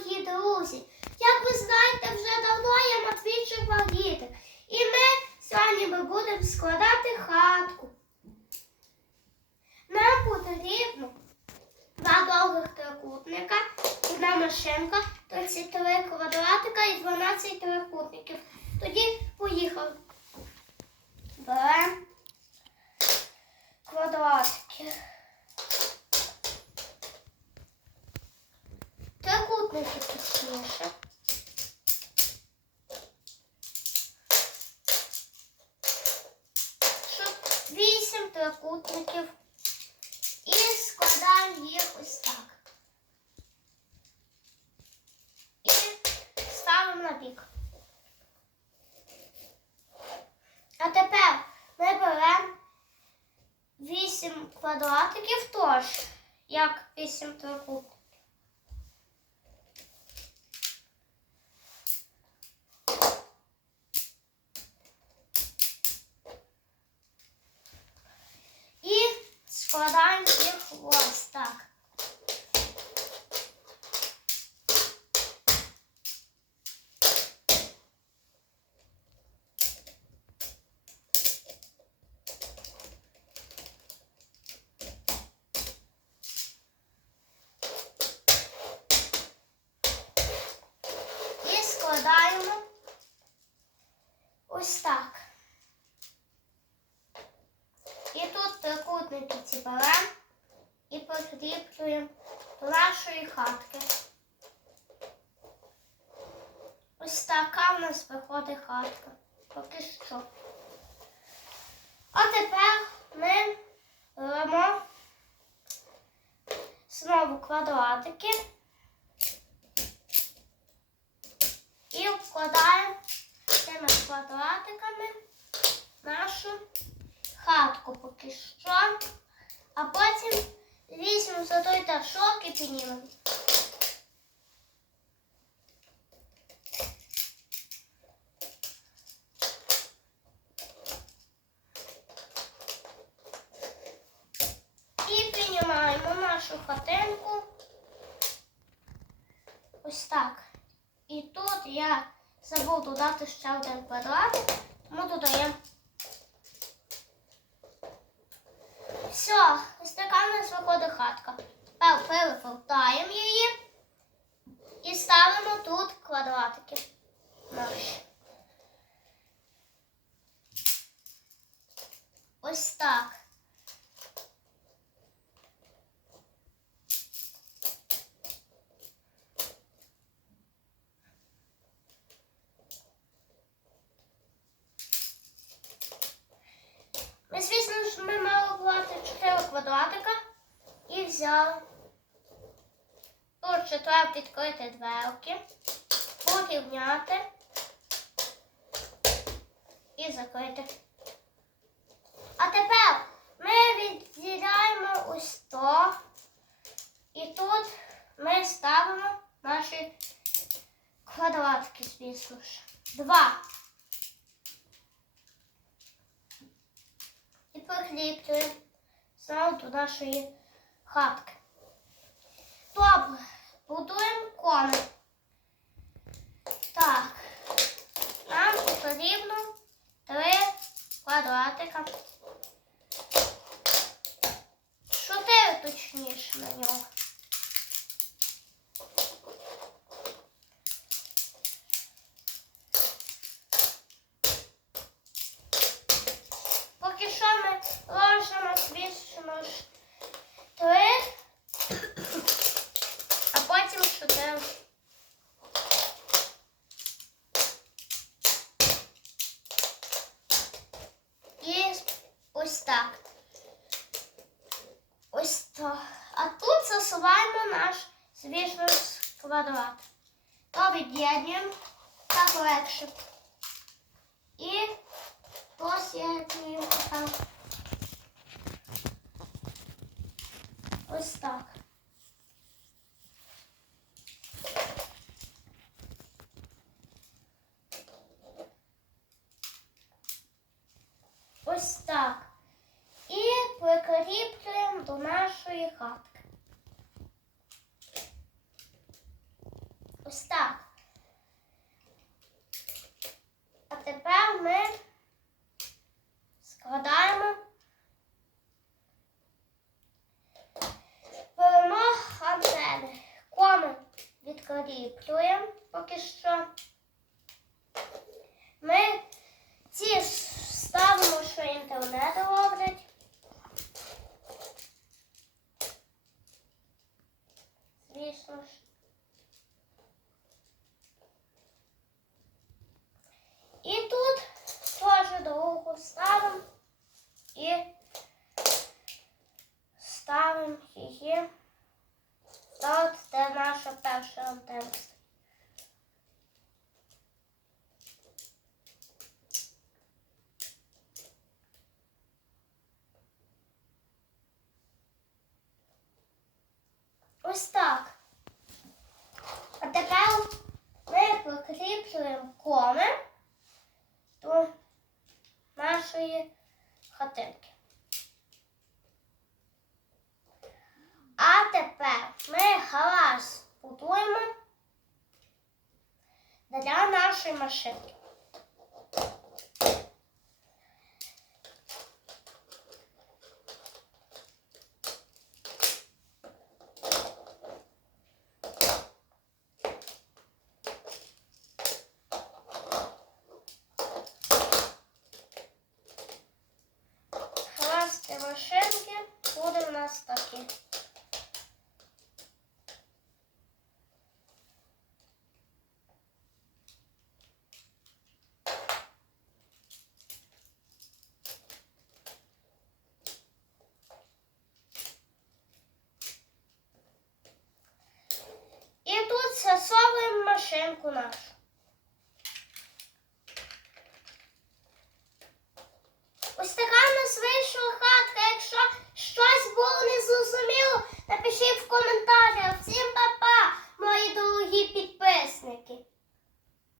дорогі друзі! Як ви знаєте, вже давно я Матвійчик Маргітик. І ми сьогодні ми будемо складати хатку. Нам потрібно два довгих трикутника, одна машинка, 33 квадратика і 12 трикутників. Тоді поїхали. Беремо квадратики. Вісім трикутників. І складаємо їх ось так. І ставимо на бік. А тепер ми беремо вісім квадратиків тож, як вісім трикутників. І складаємо їх ось так. І складаємо ось так. І тут трикутники ці беремо і прикріплюємо до нашої хатки. Ось така в нас виходить хатка. Поки що. А тепер ми беремо знову квадратики і вкладаємо квадратиками нашу хатку поки що, а потім візьмемо за той ташок і піднімемо. І піднімаємо нашу хатинку. Ось так. І тут я забув додати ще один квадратик, тому додаємо. Все, ось така в нас виходить хатка. Тепер перевертаємо її і взяли. Тут ще треба відкрити дверки, порівняти і закрити. А тепер ми відділяємо ось то. І тут ми ставимо наші квадратики, звісно ж. Два. і прикріплюємо знову до нашої хатки. Добре, будуємо коник. Так, нам потрібно три квадратика. Чотири точніше на нього. наш звісно ж квадрат. То від'єднуємо так легше. І посіяємо так. Ось так. Ми складаємо беремо антени. Коми відкріплюємо поки що. Ми ці ставимо, що інтернет роблять. Звісно ж. І тут другу ставимо і ставимо її. От це наша перша антенна. Ось так. А тепер ми прикріплюємо коми до нашої хатинки. А тепер ми гараж будуємо для нашої машинки. Класти машинки буде в нас такі. Машинку нашу.